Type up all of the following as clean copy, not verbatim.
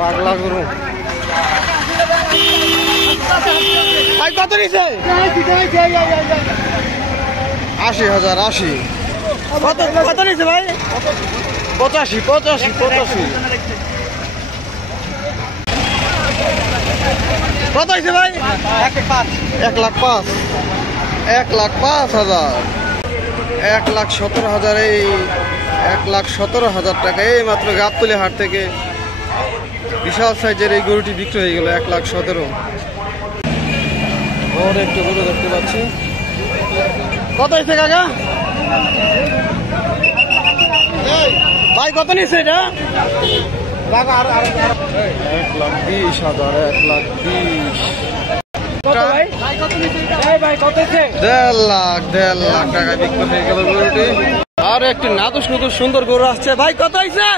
পাগলা গরু ভাই কত নিছে? ৮০,০০০। ৮০ কত কত নিছে ভাই? ৮৫ ৮৫ ৮৫ কত হয়েছে ভাই? ১,০০,০০০। ১,০০,০০০। ১,১৭,০০০। এই ১,১৭,০০০ টাকা এই মাত্র গাবতলী হাট থেকে বিশাল সাইজের এই গরুটি বিক্রি হয়ে গেল ১,১৭,০০০। ওর একটু গরু দেখতে পাচ্ছি। কত হয়েছে কাকা ভাই? কত নিচ্ছে এটা? ১,২০,০০০। ১,২০,০০০। ১,৫০,০০০ টাকা বিক্রি হয়ে গেল গরুটি। আর একটি নাদুস নুদুস সুন্দর গরু আসছে ভাই। কত হয়েছে?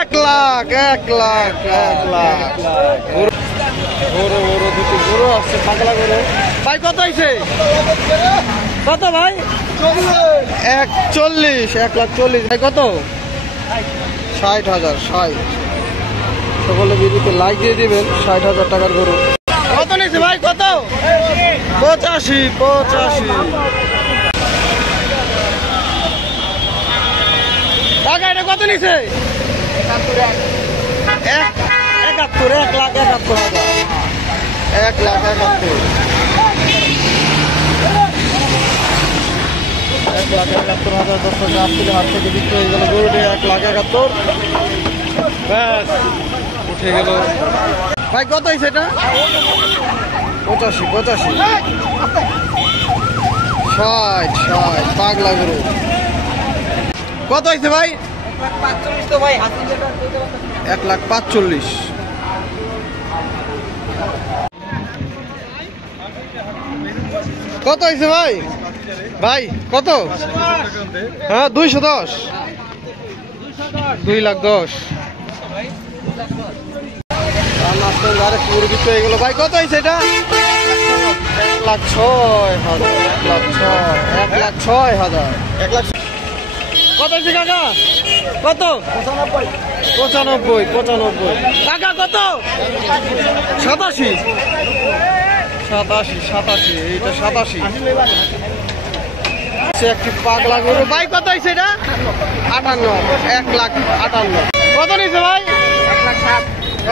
১,০০,০০০। ১,০০,০০০। বড় বড় দুটি গরু আসছে পাগলা গরু ভাই। কত হয়েছে? কত ভাই? ১,৪০,০০০। ১,৪০,০০০ ভাই। কত? ৬০,০০০। ৬০। সকলে ভিডিওতে লাইক দিয়ে দিবেন। ৬০,০০০ টাকার গরু। কত নিয়েছে ভাই? কত? ৮৫। ৮৫ টাকা। এটা কত নিছে? ৭১,৭১,০০০। ১,৭১,৭১,০০০। ১,৭১,৭১,০০০। ১,৭১,৭১,০০০ গাবতলী হাট থেকে বিক্রি হয়ে গেল গরুটি ১,৭১,৭১,০০০। ব্যাস উঠে গেল ভাই। কত হয়েছে এটা? ৮৫ ৮৫ ৬০ ৬০ পাগলা গরু। কত হয়েছে ভাই? ১,৪৫,০০০। কত হয়েছে ভাই? ভাই কত? হ্যাঁ ২১০। ২,১০,০০০। আরেক পুরো বিক্রি হয়ে গেল ভাই। কত হয়েছে এটা? ১,০৬,০০০। ১,০৬,০০০। কত হয়েছে কাকা? কত? ৯৫ ৯৫ টাকা। কত? ৮৭ ৮৭ ৮৭। এইটা ৮৭। একটি পাগলা গরু ভাই। কত হয়েছে এটা? ৫৮ ১,৫৮,০০০। কত নিয়েছে ভাই?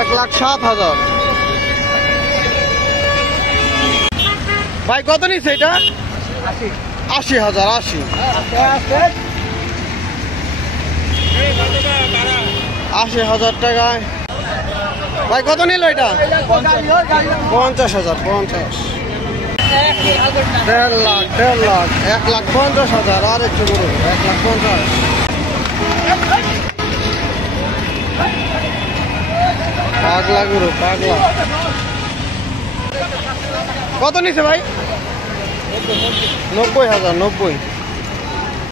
১,০৭,০০০ ভাই। কত নিচ্ছে এটা? ৮০,০০০। ৮০ ৮০,০০০ টাকায় ভাই। কত নিল এটা? ৫০,০০০। ৫০ ১,৫০,০০০। ১,৫০,০০০। আর একটু গরু ১,৫০,০০০। পাগলা গরু পাগলা। কত নিচ্ছে ভাই? ৯০,০০০। ৯০